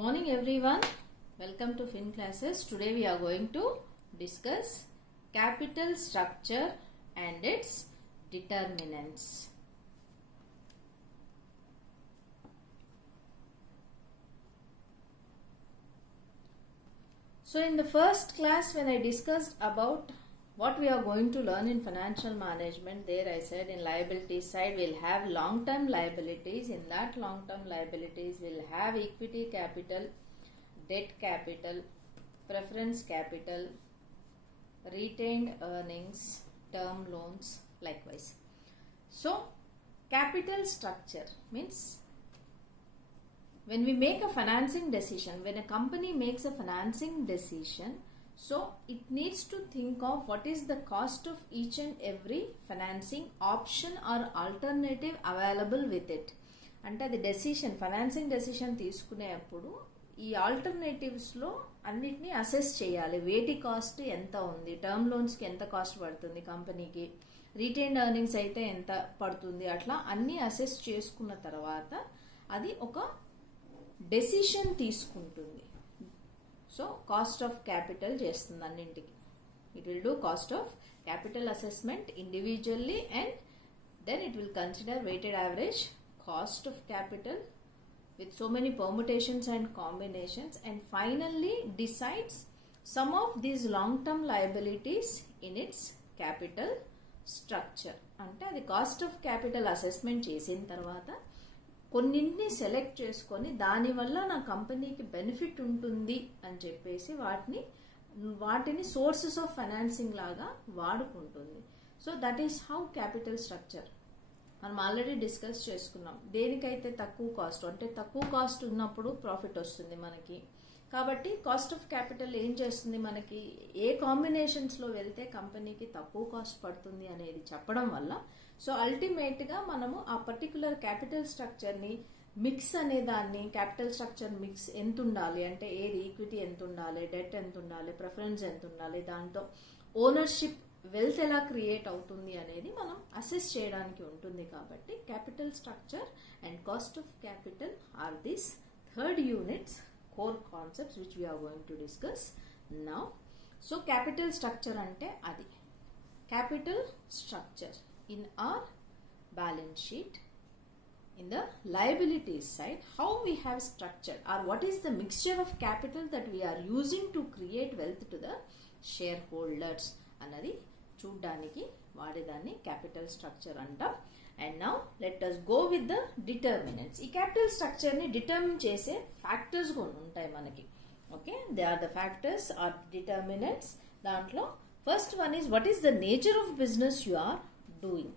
morning everyone. Welcome to Fin Classes. Today we are going to discuss capital structure and its determinants. So in the first class when I discussed about what we are going to learn in financial management, there I said in liability side we'll have long-term liabilities. In that long-term liabilities we'll have equity capital, debt capital, preference capital, retained earnings, term loans likewise. So capital structure means when we make a financing decision, when a company makes a financing decision, so it needs to think of what is the cost of each and every financing option or alternative available with it. అంటే అది decision financing decision తీసుకునేప్పుడు ఈ ఆల్టర్నేటివ్స్లో అన్నిటినీ assess చేయాలి. వేటి cost ఎంత ఉంది, term లోన్స్కి ఎంత కాస్ట్ పడుతుంది కంపెనీకి, రిటైన్డ్ ఎర్నింగ్స్ అయితే ఎంత పడుతుంది, అట్లా అన్నీ అసెస్ చేసుకున్న తర్వాత అది ఒక డెసిషన్ తీసుకుంటుంది. సో కాస్ట్ ఆఫ్ క్యాపిటల్ చేస్తుంది అన్నింటికి. It will do cost of capital assessment individually and then it will consider weighted average cost of capital with so many permutations and combinations, and finally decides some of these long-term liabilities in its capital structure. అంటే అది cost of capital assessment చేసిన తర్వాత కొన్నింటిని select చేసుకొని దానివల్ల నా కంపెనీకి benefit ఉంటుంది అని చెప్పేసి వాటిని సోర్సెస్ ఆఫ్ ఫైనాన్సింగ్ లాగా వాడుకుంటుంది. So that is how capital structure మనం ఆల్రెడీ డిస్కస్ చేసుకున్నాం. దేనికైతే తక్కువ కాస్ట్ అంటే తక్కువ కాస్ట్ ఉన్నప్పుడు ప్రాఫిట్ వస్తుంది మనకి. కాబట్టి కాస్ట్ ఆఫ్ క్యాపిటల్ ఏం చేస్తుంది, మనకి ఏ కాంబినేషన్స్లో వెళ్తే కంపెనీకి తక్కువ కాస్ట్ పడుతుంది అనేది చెప్పడం వల్ల సో అల్టిమేట్గా మనము ఆ పర్టికులర్ క్యాపిటల్ స్ట్రక్చర్ని మిక్స్ అనే దాన్ని క్యాపిటల్ స్ట్రక్చర్ మిక్స్ ఎంత ఉండాలి అంటే ఏది ఈక్విటీ ఎంత ఉండాలి, డెట్ ఎంత ఉండాలి, ప్రిఫరెన్స్ ఎంత ఉండాలి, దాంతో ఓనర్షిప్ వెల్త్ ఎలా క్రియేట్ అవుతుంది అనేది మనం అసెస్ చేయడానికి ఉంటుంది. కాబట్టి capital structure and cost of capital are this third units core concepts which we are going to discuss now. So capital structure అంటే అది capital structure in our balance sheet in the liabilities side, how we have structured or what is the mixture of capital that we are using to create wealth to the shareholders అన్నది చూడ్డానికి వాడేదాన్ని capital structure అంటాం. And now let us go with the determinants. ఈ capital structure ని determine చేసే factors కొన్ని ఉంటాయి మనకి. Okay, they are the factors or determinants. దాంట్లో first one is what is the nature of business you are doing.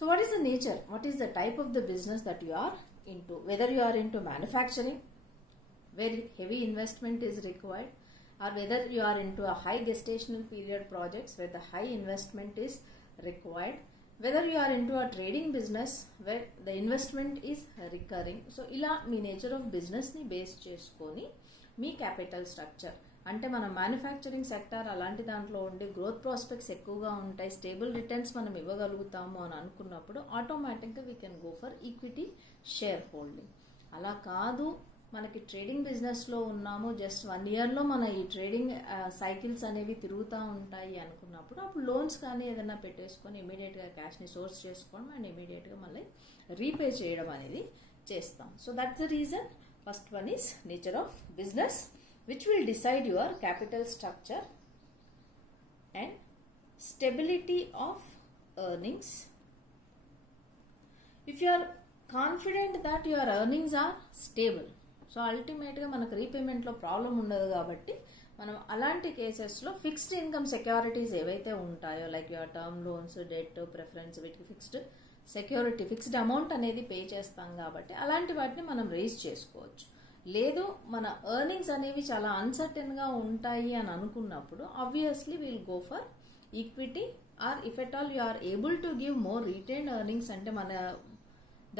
So what is the nature? What is the type of the business that you are into? Whether you are into manufacturing, where heavy investment is required, or whether you are into a high gestational period projects where the high investment is required, whether you are into a trading business where the investment is recurring. So ila me nature of business ని base చేసుకొని మీ capital structure అంటే మనం manufacturing sector అలాంటి దాంట్లో ఉండి growth prospects ఎక్కువగా ఉంటాయి, stable returns మనం ఇవ్వగలుగుతాము అని అనుకున్నప్పుడు ఆటోమేటిక్గా we can go for equity share holding. అలా కాదు మనకి ట్రేడింగ్ బిజినెస్లో ఉన్నాము, జస్ట్ 1 yearలో మన ఈ ట్రేడింగ్ సైకిల్స్ అనేవి తిరుగుతూ ఉంటాయి అనుకున్నప్పుడు అప్పుడు లోన్స్ కానీ ఏదైనా పెట్టేసుకొని ఇమీడియట్గా క్యాష్ని సోర్స్ చేసుకోవడం అండ్ ఇమీడియట్గా మళ్ళీ రీపే చేయడం అనేది చేస్తాం. So that's the reason. First one is nature of business which will decide your capital structure and stability of earnings. If you are confident that your earnings are stable, so ultimately మనకు రీపేమెంట్లో problem ఉండదు. కాబట్టి మనం అలాంటి కేసెస్లో fixed income securities ఏవైతే ఉంటాయో like your term loans, debt, preference, వీటికి fixed security fixed amount అనేది పే చేస్తాం కాబట్టి అలాంటి వాటిని మనం రేజ్ చేసుకోవచ్చు. లేదు మన ఎర్నింగ్స్ అనేవి చాలా అన్సర్టెన్గా ఉంటాయి అని అనుకున్నప్పుడు obviously will go for equity or if at all you are able to give more retained earnings అంటే మన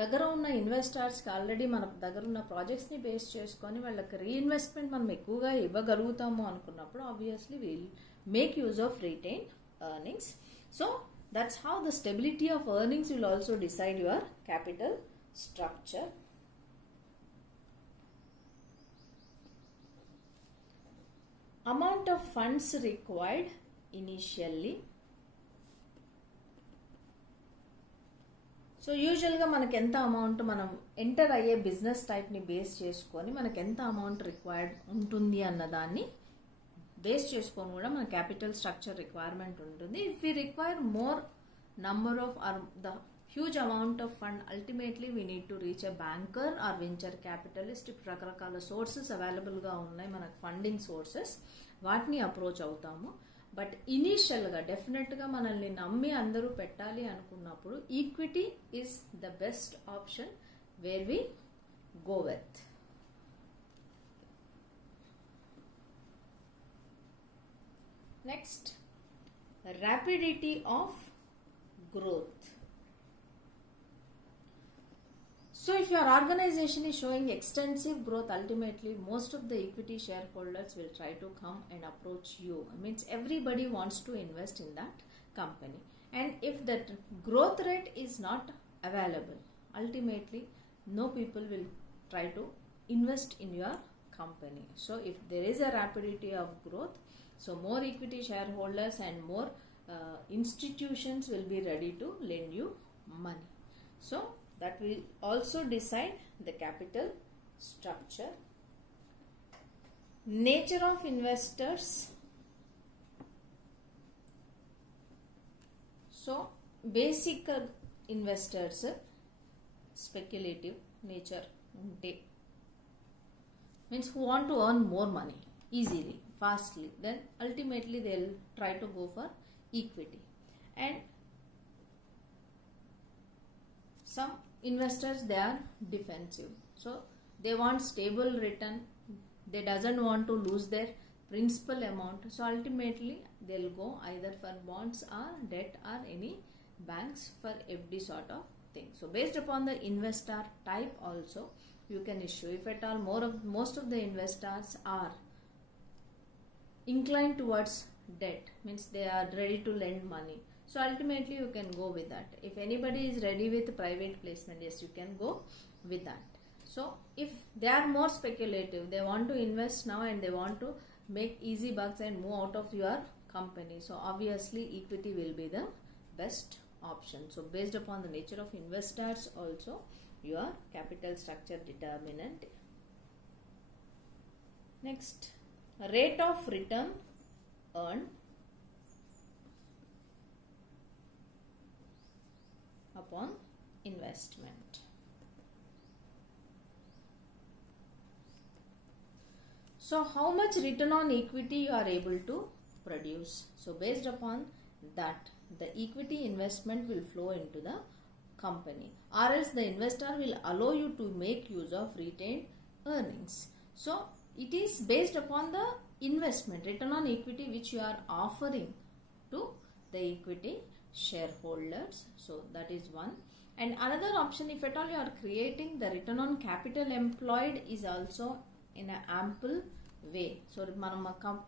దగ్గర ఉన్న ఇన్వెస్టర్స్కి ఆల్రెడీ మన దగ్గర ఉన్న ప్రాజెక్ట్స్ని బేస్ చేసుకొని వాళ్ళకి రీఇన్వెస్ట్మెంట్ మనం ఎక్కువగా ఇవ్వగలుగుతాము అనుకున్నప్పుడు obviously will make use of retained earnings. So That's how the stability of earnings will also decide your capital structure. Amount of funds required initially. So యూజువల్గా మనకు ఎంత అమౌంట్ మనం ఎంటర్ అయ్యే బిజినెస్ టైప్ని బేస్ చేసుకొని మనకు ఎంత అమౌంట్ రిక్వైర్డ్ ఉంటుంది అన్న దాన్ని బేస్ చేసుకొని కూడా మన క్యాపిటల్ స్ట్రక్చర్ రిక్వైర్మెంట్ ఉంటుంది. If we require more number of or the huge amount of fund, ultimately we need to reach a banker or venture capitalist. ఇప్పుడు రకరకాల సోర్సెస్ అవైలబుల్గా ఉన్నాయి మనకు, ఫండింగ్ సోర్సెస్, వాటిని అప్రోచ్ అవుతాము. బట్ ఇనీషియల్గా డెఫినెట్గా మనల్ని నమ్మి అందరూ పెట్టాలి అనుకున్నప్పుడు equity is the best option where we go with. Next, rapidity of growth. So if your organization is showing extensive growth, ultimately most of the equity shareholders will try to come and approach you. It means everybody wants to invest in that company, and if that growth rate is not available, ultimately no people will try to invest in your company. So if there is a rapidity of growth, so more equity shareholders and more institutions will be ready to lend you money. So that will also decide the capital structure. Nature of investors. So basic investors speculative nature unte, means who want to earn more money easily, fastly, then ultimately they'll try to go for equity. And some investors, they are defensive, so they want stable return, they doesn't want to lose their principal amount, so ultimately they'll go either for bonds or debt or any banks for FD sort of thing. So based upon the investor type also you can issue. If at all most of the investors are inclined towards debt, means they are ready to lend money, so ultimately you can go with that. If anybody is ready with private placement, yes, you can go with that. So if they are more speculative, they want to invest now and they want to make easy bucks and move out of your company, so obviously equity will be the best option. So based upon the nature of investors also your capital structure determinant. Next, rate of return earned upon investment. So how much return on equity you are able to produce? So based upon that, the equity investment will flow into the company, or else the investor will allow you to make use of retained earnings. So it is based upon the investment return on equity which you are offering to the equity shareholders. So that is one. And another option, if at all you are creating the return on capital employed, is also in an ample way. So మనం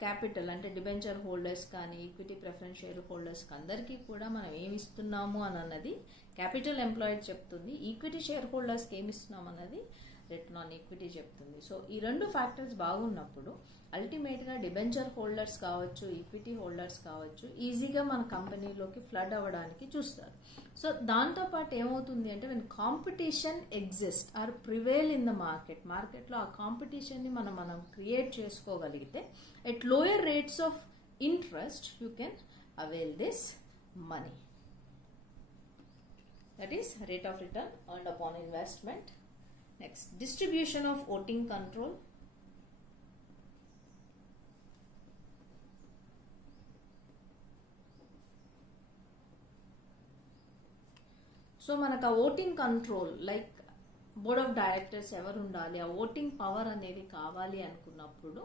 capital అంటే debenture holders కానీ equity preference share holders అందరికీ కూడా మనం ఏమి ఇస్తున్నాము అని అన్నది క్యాపిటల్ ఎంప్లాయిడ్ చెప్తుంది, ఈక్విటీ షేర్ హోల్డర్స్కి ఏమి ఇస్తున్నాం అన్నది రిటర్న్ ఆన్ ఈక్విటీ చెప్తుంది. సో ఈ రెండు ఫ్యాక్టర్స్ బాగున్నప్పుడు అల్టిమేట్గా డిబెంచర్ హోల్డర్స్ కావచ్చు, ఈక్విటీ హోల్డర్స్ కావచ్చు, ఈజీగా మన కంపెనీలోకి ఫ్లడ్ అవ్వడానికి చూస్తారు. సో దాంతోపాటు ఏమవుతుంది అంటే, when competition exist are prevail in the మార్కెట్లో ఆ కాంపిటీషన్ని మనం క్రియేట్ చేసుకోగలిగితే at lower rates of interest you can avail this money. That is rate of return earned upon investment. Next, distribution of voting control. So మనకు ఆ voting control, like board of directors ఎవరు ఉండాలి, ఆ voting power అనేది కావాలి అనుకున్నప్పుడు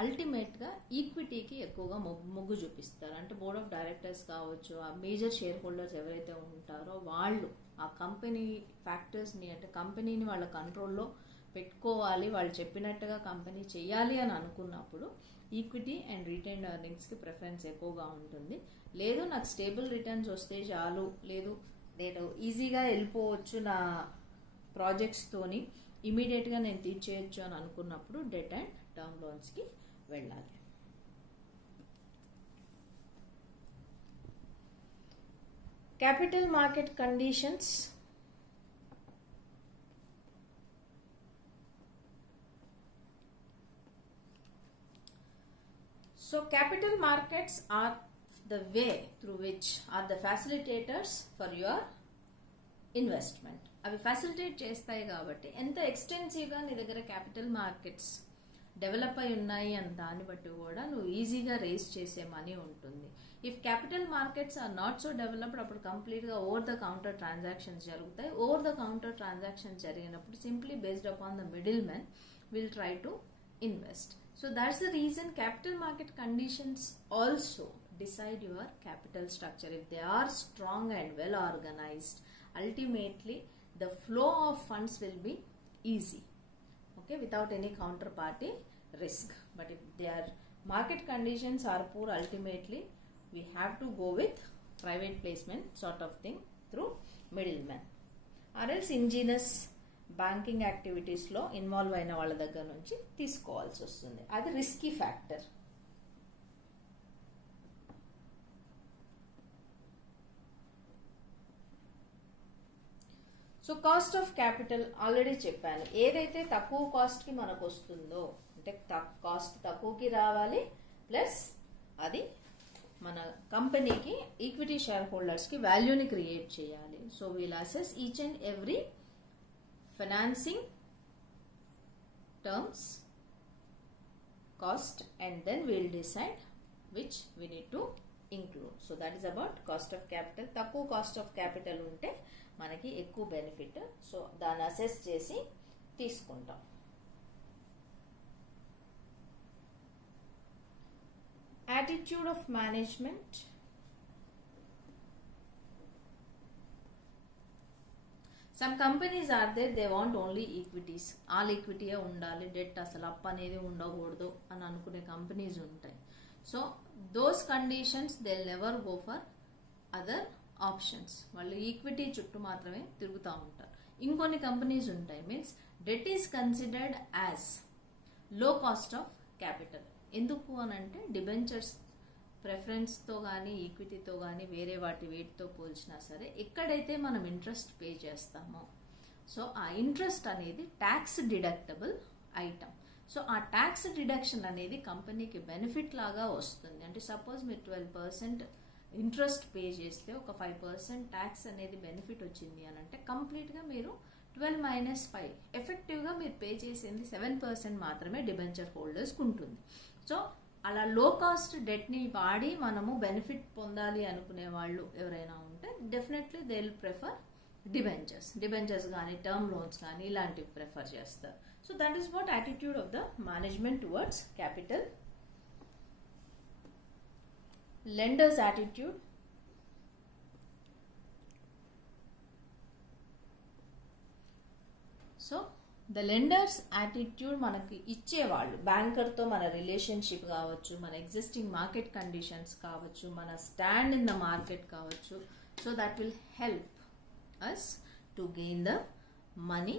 అల్టిమేట్గా ఈక్విటీకి ఎక్కువగా మొగ్గు చూపిస్తారు. అంటే బోర్డ్ ఆఫ్ డైరెక్టర్స్ కావచ్చు, ఆ మేజర్ షేర్ హోల్డర్స్ ఎవరైతే ఉంటారో వాళ్ళు ఆ కంపెనీ ఫ్యాక్టర్స్ని, అంటే కంపెనీని వాళ్ళ కంట్రోల్లో పెట్టుకోవాలి, వాళ్ళు చెప్పినట్టుగా కంపెనీ చేయాలి అని అనుకున్నప్పుడు ఈక్విటీ అండ్ రిటైన్డ్ ఎర్నింగ్స్కి ప్రిఫరెన్స్ ఎక్కువగా ఉంటుంది. లేదు నాకు స్టేబుల్ రిటర్న్స్ వస్తే చాలు, లేదు నేను ఈజీగా వెళ్ళిపోవచ్చు నా ప్రాజెక్ట్స్తోని, ఇమీడియట్గా నేను తీర్చేయచ్చు అని అనుకున్నప్పుడు డెట్ అండ్ టర్మ్ లోన్స్కి వెళ్ళాలి. Capital market conditions. So capital markets are the way through which are the facilitators for your investment. అవి ఫెసిలిటేట్ చేస్తాయి కాబట్టి ఎంత ఎక్స్టెన్సివ్గా నీ దగ్గర క్యాపిటల్ మార్కెట్స్ డెవలప్ అయి ఉన్నాయి అని దాన్ని బట్టి కూడా నువ్వు ఈజీగా రేస్ చేసే మనీ ఉంటుంది. If capital markets are not so developed, అప్పుడు కంప్లీట్గా ఓవర్ ద కౌంటర్ ట్రాన్సాక్షన్స్ జరుగుతాయి. ఓవర్ ద కౌంటర్ ట్రాన్సాక్షన్స్ జరిగినప్పుడు simply based upon the middle men will try to invest. So that's the reason capital market conditions also decide your capital structure. If they are strong and well organized, ultimately the flow of funds will be easy, okay, without any counterparty risk. But if their market conditions are poor, ultimately we have to go with private placement sort of thing through middlemen, or else ingenious banking యాక్టివిటీస్లో involve అయిన వాళ్ళ దగ్గర నుంచి తీసుకోవాల్సి వస్తుంది. అది risky factor. So cost of capital already చెప్పాను. ఏదైతే తక్కువ కాస్ట్కి మనకు వస్తుందో, అంటే కాస్ట్ తక్కువకి రావాలి, ప్లస్ అది మన కంపెనీకి ఈక్విటీ షేర్ హోల్డర్స్కి వాల్యూని క్రియేట్ చేయాలి. So we'll assess each and every financing terms, cost, and then we'll decide which we need to include. So that is about cost of capital. తక్కువ కాస్ట్ ఆఫ్ క్యాపిటల్ ఉంటే మనకి ఎక్కువ benefit. So దాన్ని assess చేసి తీసుకుంటాం. Attitude of management. Some companies are there, they want only equities. All ఈక్విటీయే ఉండాలి, debt అసలు అప్ అనేది ఉండకూడదు అని అనుకునే కంపెనీస్ ఉంటాయి. So those conditions they never go for other options. వాళ్ళు ఈక్విటీ చుట్టూ మాత్రమే తిరుగుతూ ఉంటారు. ఇంకొన్ని కంపెనీస్ ఉంటాయి, means debt is considered as low cost of capital. ఎందుకు అని అంటే డిబెంచర్స్ ప్రెఫరెన్స్తో కానీ ఈక్విటీతో కానీ వేరే వీటితో పోల్చినా సరే ఎక్కడైతే మనం ఇంట్రెస్ట్ పే చేస్తామో, సో ఆ ఇంట్రెస్ట్ అనేది ట్యాక్స్ డిడక్టబుల్ ఐటమ్. సో ఆ ట్యాక్స్ డిడక్షన్ అనేది కంపెనీకి బెనిఫిట్ లాగా వస్తుంది. అంటే సపోజ్ మీరు 12% ఇంట్రెస్ట్ పే చేస్తే ఒక 5% ట్యాక్స్ అనేది బెనిఫిట్ వచ్చింది అని అంటే కంప్లీట్గా మీరు 12 - 5 ఎఫెక్టివ్గా మీరు పే చేసేది 7% మాత్రమే డిబెంచర్ హోల్డర్స్కి ఉంటుంది. సో అలా లో కాస్ట్ డెట్ని వాడి మనము బెనిఫిట్ పొందాలి అనుకునే వాళ్ళు ఎవరైనా ఉంటే definitely they will prefer debentures కానీ టర్మ్ లోన్స్ కానీ ఇలాంటివి ప్రిఫర్ చేస్తారు. So that is what attitude of the management towards capital. Lenders attitude. So the lenders attitude మనకి ఇచ్చేవాళ్ళు, బ్యాంకర్తో మన రిలేషన్షిప్ కావచ్చు, మన ఎగ్జిస్టింగ్ మార్కెట్ కండిషన్స్ కావచ్చు, మన స్టాండ్ ఇన్ ద మార్కెట్ కావచ్చు. So that will help us to gain the money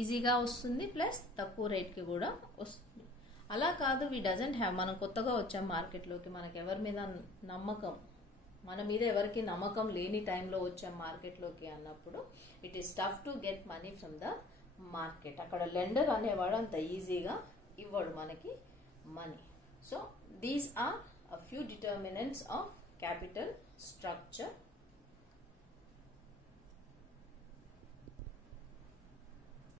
ఈజీగా వస్తుంది, ప్లస్ తక్కువ రేట్కి కూడా వస్తుంది. అలా కాదు, వీ డజంట్ హ్యావ్, మనం కొత్తగా వచ్చాం మార్కెట్లోకి, మనకి ఎవరి మీద నమ్మకం, మన మీద ఎవరికి నమ్మకం లేని టైంలో వచ్చాం మార్కెట్లోకి అన్నప్పుడు it is tough to get money from the market. అక్కడ లెండర్ అనేవాడు అంత ఈజీగా ఇవ్వడు మనకి money. So these are a few determinants of capital structure.